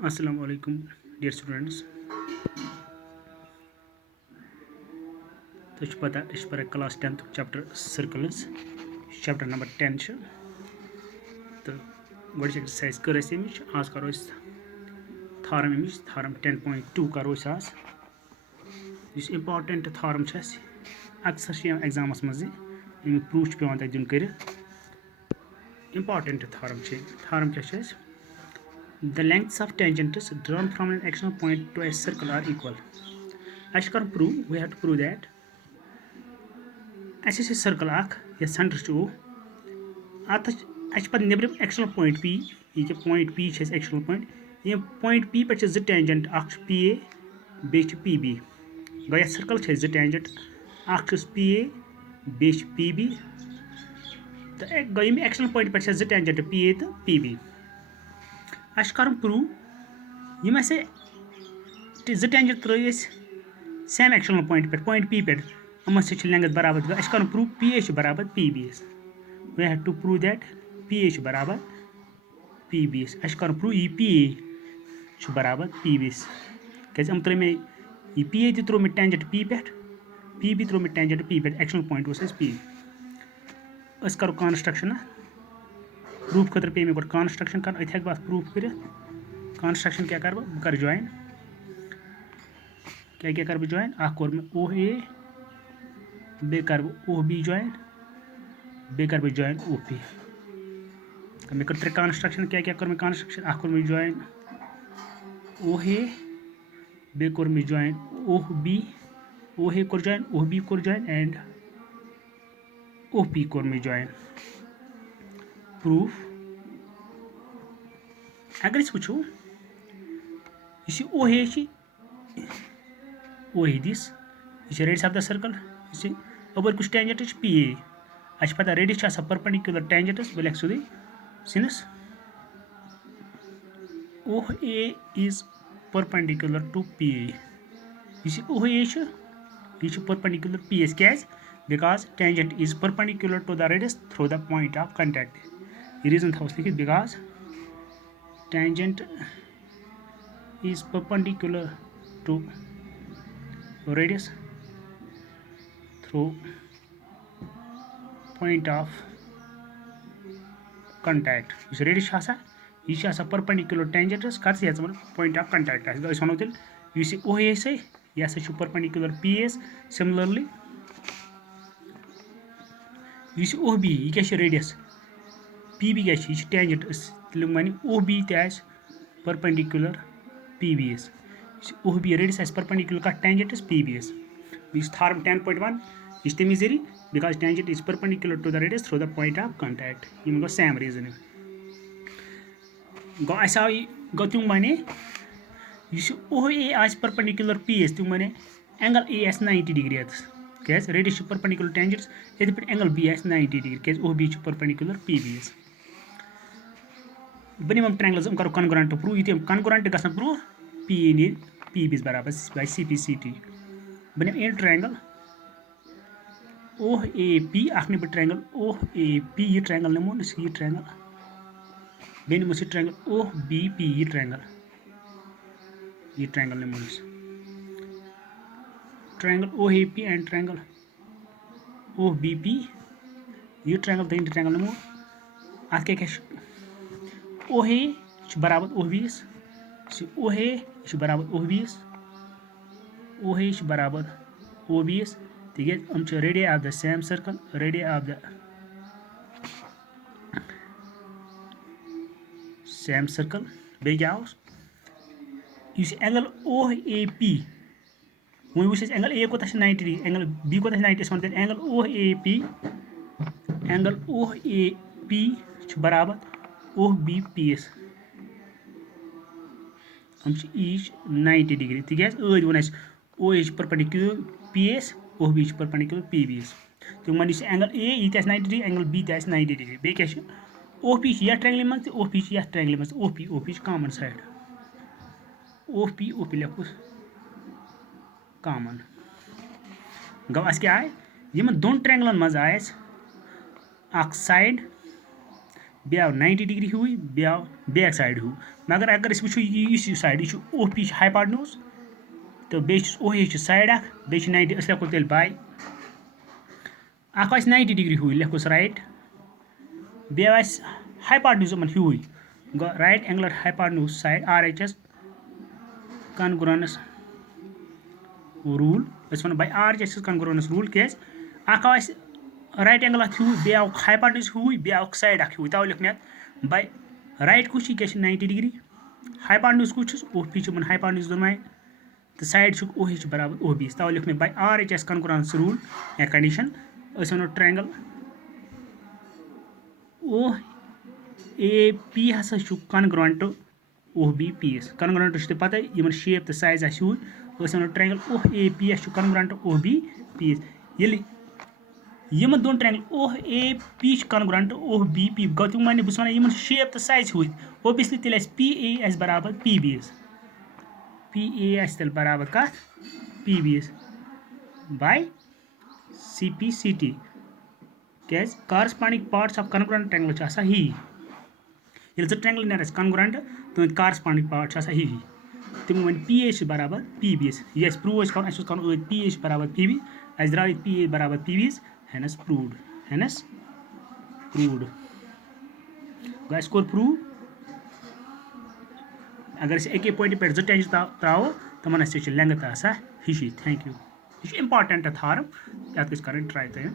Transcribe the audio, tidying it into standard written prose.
Assalamu alaikum, dear students. तो पता पर class 10th chapter circles chapter number 10 तो गोड़ एक्सरसाइज कर आज करो थारम थारम 10.2 करो आज इम्पार्टेंट थारम अक्सर एग्जामस मज प्रूफ पे दिन कर इम्पार्टेंट थारम क्या the lengths of tangents drawn from an external point to a circle are equal. As can prove, we have to prove that as a circle yes center to at nebrim external point P, ये point P is external point, ये point P पे z tangent PA बेच PB गया circle है z tangent PA बेच PB तो गई में external point पे z tangent PA तो PB अश कर प्रूव ये से z tangent throw same external point P पे अमन से लेंथ बराबर अश कर प्रूव PA बराबर PB we have to prove that PA बराबर PB अश कर प्रूव ये PA बराबर PB क्या त्रो मे ये PA तो त्रो मे टेंजेंट P पे PB त्रो मे टेंजेंट P पे एक्सटर्नल पॉइंट उस P अस करो कंस्ट्रक्शन प्रूफ खतर पे मे गो कंस्ट्रक्शन कर अत हेक प्रूफ कर कंस्ट्रक्शन क्या कर बह कर ज्वाइन क्या कर ज्वाइन कोर मे OA बे कर OB ज्वाइन बे कर ज्वाइन OP मे कर त्रे कंस्ट्रक्शन क्या कर कंस्ट्रक्शन कोर मे ज्वाइन OA बे कोर मे ज्वाइन OB OA कोर ज्वाइन OB कोर ज्वाइन एंड OP कोर मे ज्वाइन प्रूफ अगर वो यह OA दिस यह रेडियस ऑफ द सर्कल अपर कुछ टेंजेंट PA अच्छे पता रेडियस परपेंडिकुलर टेंजेंटस बह लिख सोदी since OA is perpendicular to PA इस OA यह परपेंडिकुलर PS क्या because tangent is perpendicular to the radius through the point of contact ये रीजन थोस लिखित because tangent is perpendicular to radius through point of contact इस radius यह perpendicular tangents कत point of contact वनो तेल OA यह perpendicular PS similarly OB यह क्या रेडियस PB क्या टेंजेंट मानी OB तह perpendicular PBS OB radius perpendicular कट टेंजेंटस PBS यह थार्म 10.1 यह तमी जरिए because tangent is perpendicular to the radius through the point of contact यह गो सेम रीजन गो अस गो तुम माने OA आज परपेंडिकुलर PS तुम माने एंगल A 90 डिग्री क्या रेडियस परपेंडिकुलर टेंजेंट्स ये पे एंगल B 90 डिग्री क्या OB परपेंडिकुलर PBS बन ट्रायंगल्स करो कनग्रुएंट प्रूव ये कनग्रुएंट गसन प्रूव PA नी PB बराबर बाय CPCT बन and triangle OAP knee triangle OAP ये ट्रायंगल नमो ये ट्रायंगल बे नमो ट्रायंगल OBP ये triangle NaMo triangle OAP and triangle OBP ये ट्रायंगल तीन ट्रायंगल नमो अत क्या OA बराबर OBS OA बराबर OBS OA बराबर OBS तिक हम radius of the same circle radius of the same circle बे क्या एंगल OAP वो एंगल A कोत 90 डिग्री एंगल B कोत 90 एंगल OAP बराबर OBPS हम ईच 90 डिग्री तिक वन OA perpendicular PS OB perpendicular PBS तो मन एंगल A यह 90 डिग्री एंगल B 90 डिग्री बे क्या OP यह ट्रायंगल मज तो OP यह ट्रायंगल मज OP कॉमन साइड OP लिखो कॉमन गो अस क्या आय दोन ट्रायंगलन मज आय साइड बे आव 90 डिग्री हुई बे आव बैक साइड हु मगर अगर इस वुचो यह साइड यह ओ पी हाइपोटेन्यूज तो बे ओ एच साइड बे 90 अस लेखो तेल बाय अख 90 डिग्री हुई लेखोस राइट बे आस हाइपोटेन्यूज मन हुई go right angular hypotenuse side are H S congruence rule one by R H S congruence rule क्या अख राइट एंगल अथ हुई बे आव हाइपोटेन्यूज हुई बे आव साइड अख हुई तव लिख मे बाय राइट कुछ क्या 90 डिग्री हाइपोटेन्यूज कुछ ओ पी हाइपोटेन्यूज दोनों तो साइड ओ एच बराबर ओ बी तव लिख मे by R H S congruence rule या कंडीशन वो ट्रायंगल ओ ए पी हसा congruent O B P congruent पता इन शेप तो साइज आहुई वो triangle O A P congruent O B P दोन triangle O A P congruent O B P गो तुम वन बस वन शेप तो साइज हुई ओबियसली तेल पी ए बराबर पी ए तेल बराबर कत पी बी बाय सी पी सी टी क्या corresponding parts of congruent triangle ही ये ट्रायंगल नेर कॉन्ग्रुएंट तुम कॉरस्पॉन्डिंग पार्ट ही तुम वन पी ए बराबर पी बी यह प्रूव कर पी ए बराबर पी बी द्राव पी ए बराबर पी बी हेनस प्रूव्ड गो कोर प्रूव अगर अके पॉइंट पे जो टेंज त्रो तमन लेंथ हिशी थैंक यू यह इंपॉर्टेंट थार्म ये कर ट्राई तुम